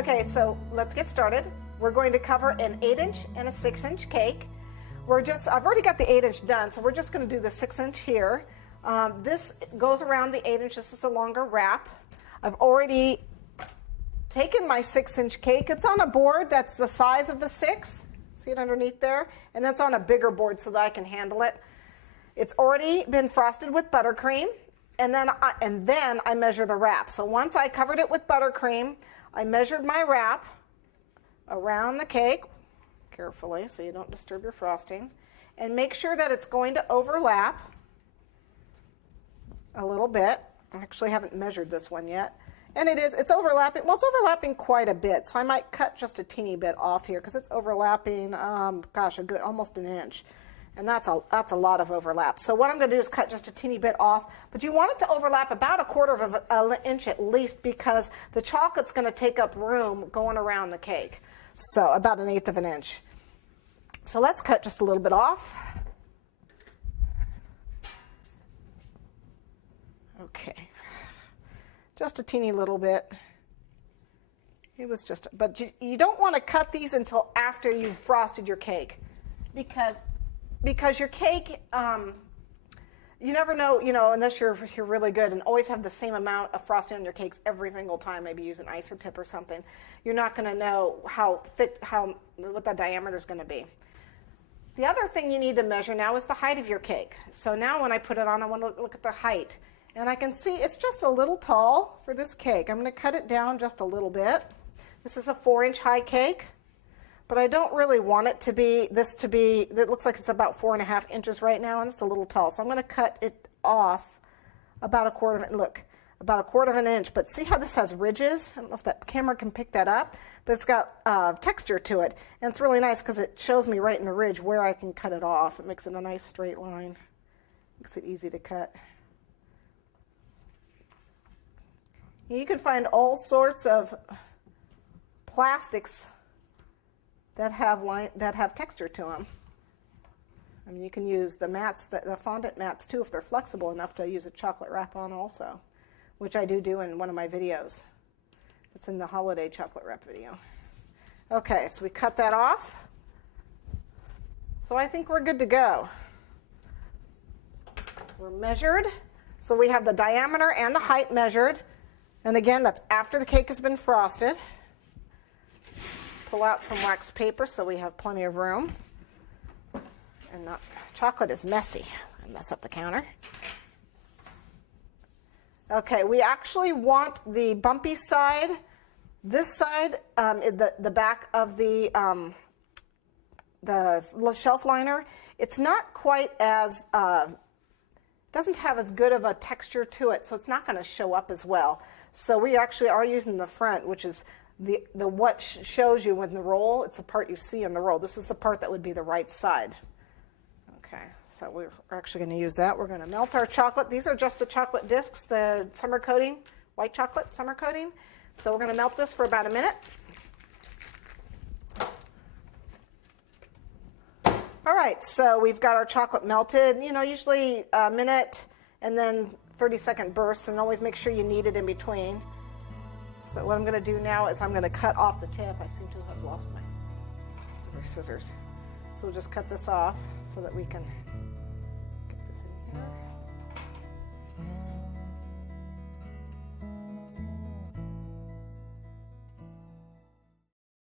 Okay, so let's get started. We're going to cover an 8-inch and a 6-inch cake. I've already got the 8-inch done, so we're just going to do the 6-inch here. This goes around the 8-inch. This is a longer wrap. I've already taken my 6-inch cake. It's on a board that's the size of the 6. See it underneath there? And that's on a bigger board so that I can handle it. It's already been frosted with buttercream, and then I measure the wrap. So once I covered it with buttercream, I measured my wrap around the cake carefully so you don't disturb your frosting, and make sure that it's going to overlap a little bit. I actually haven't measured this one yet. And it's overlapping. Well, it's overlapping quite a bit, so I might cut just a teeny bit off here because it's overlapping, almost an inch. And that's a lot of overlap. So what I'm going to do is cut just a teeny bit off. But you want it to overlap about 1/4 of an inch at least, because the chocolate's going to take up room going around the cake. So about 1/8 of an inch. So let's cut just a little bit off. Okay. Just a teeny little bit. But you don't want to cut these until after you've frosted your cake, because your cake, you never know, unless you're really good and always have the same amount of frosting on your cakes every single time, maybe use an ice or tip or something. You're not going to know what the diameter is going to be. The other thing you need to measure now is the height of your cake. So now when I put it on, I want to look at the height. And I can see it's just a little tall for this cake. I'm going to cut it down just a little bit. This is a 4-inch high cake, but I don't really want it to be, it looks like it's about 4.5 inches right now, and it's a little tall. So I'm going to cut it off about 1/4 of an inch. But see how this has ridges? I don't know if that camera can pick that up, but it's got texture to it. And it's really nice because it shows me right in the ridge where I can cut it off. It makes it a nice straight line. Makes it easy to cut. You can find all sorts of plastics that have texture to them. I mean, you can use the mats, the fondant mats too, if they're flexible enough to use a chocolate wrap on also, which I do in one of my videos. It's in the holiday chocolate wrap video. Okay, so we cut that off. So I think we're good to go. We're measured. So we have the diameter and the height measured. And again, that's after the cake has been frosted. Pull out some wax paper so we have plenty of room. And chocolate is messy. So I mess up the counter. Okay, we actually want the bumpy side, this side, the back of the shelf liner. It's not quite as, doesn't have as good of a texture to it, so it's not going to show up as well. So we actually are using the front, which is what shows you when the roll. It's the part you see in the roll. This is the part that would be the right side. Okay, so we're actually going to use that. We're going to melt our chocolate. These are just the chocolate discs, the summer coating, white chocolate summer coating. So we're going to melt this for about a minute. All right, so we've got our chocolate melted, usually a minute and then 30-second bursts, and always make sure you knead it in between. So what I'm going to do now is I'm going to cut off the tip. I seem to have lost my scissors. So we'll just cut this off so that we can